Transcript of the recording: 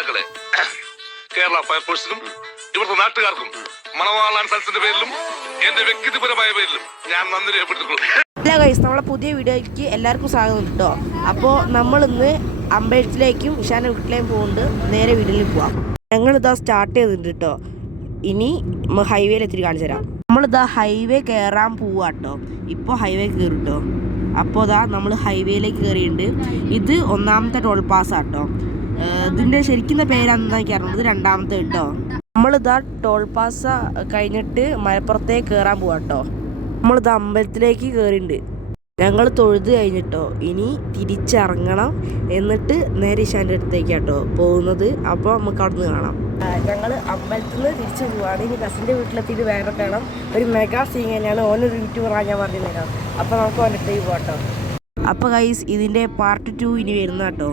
ശ്രോതാക്കളെ, കേരള ഫയർഫോഴ്സിനും ഇവിടുത്തെ നാട്ടുകാർക്കും മണവാളാൻ സൽസിന്റെ പേരിലും എന്റെ വ്യക്തിപരമായ പേരിലും ഞാൻ നന്ദി രേഖപ്പെടുത്തിക്കൊള്ളുന്നു. ഹലോ ഗൈസ്, നമ്മളെ പുതിയ വീഡിയോയ്ക്ക് എല്ലാവർക്കും സ്വാഗതം കേട്ടോ. അപ്പോൾ നമ്മളിന്ന് അമ്പലത്തിലേക്കും ഇഷാന്റെ വീട്ടിലേക്കും പോകുന്നുണ്ട്. നേരെ വീട്ടിലേക്ക് പോവാം. ഞങ്ങളിതാ സ്റ്റാർട്ട് ചെയ്തിട്ടുണ്ട് കേട്ടോ. ഇനി ഹൈവേയിൽ എത്തിരി കാണിച്ചു തരാം. നമ്മളിതാ ഹൈവേ കയറാൻ പോവാ കേട്ടോ. ഇപ്പോൾ ഹൈവേ കയറും കേട്ടോ. അപ്പോൾ ഇതാ നമ്മൾ ഹൈവേയിലേക്ക് കയറിയിട്ടുണ്ട്. ഇത് ഒന്നാമത്തെ ടോൾ പാസ് ആട്ടോ. ഇതിൻ്റെ ശരിക്കുന്ന പേരാണെന്ന് എനിക്ക് അറിഞ്ഞത്. ഇത് രണ്ടാമത്തെ കേട്ടോ. നമ്മളിതാ ടോൾ പാസ് കഴിഞ്ഞിട്ട് മലപ്പുറത്തേക്ക് കയറാൻ പോവാം കേട്ടോ. നമ്മളിതാ അമ്പലത്തിലേക്ക് കയറിയിട്ടുണ്ട്. ഞങ്ങൾ തൊഴുത് കഴിഞ്ഞിട്ടോ. ഇനി തിരിച്ചിറങ്ങണം. എന്നിട്ട് നേരെ ഇഷാൻ്റെ അടുത്തേക്കാട്ടോ പോകുന്നത്. അപ്പോൾ നമുക്ക് അവിടെ നിന്ന് കാണാം. ഞങ്ങൾ അമ്പലത്തിൽ നിന്ന് തിരിച്ചു പോവാണ്. ഇനി കസിൻ്റെ വീട്ടിലെത്തിയിട്ട് വേറെ കാണാം. ഒരു മെഗാ സീൻ തന്നെയാണ്. ഓനൊരു യൂട്യൂബറാണ് ഞാൻ പറഞ്ഞിട്ടുണ്ടായിരുന്നു. അപ്പോൾ നമുക്ക് ഓൻ്റെ അടുത്തേക്ക് പോകാം കേട്ടോ. അപ്പോൾ ഗൈസ്, ഇതിൻ്റെ പാർട്ട് 2 ഇനി വരുന്ന കേട്ടോ.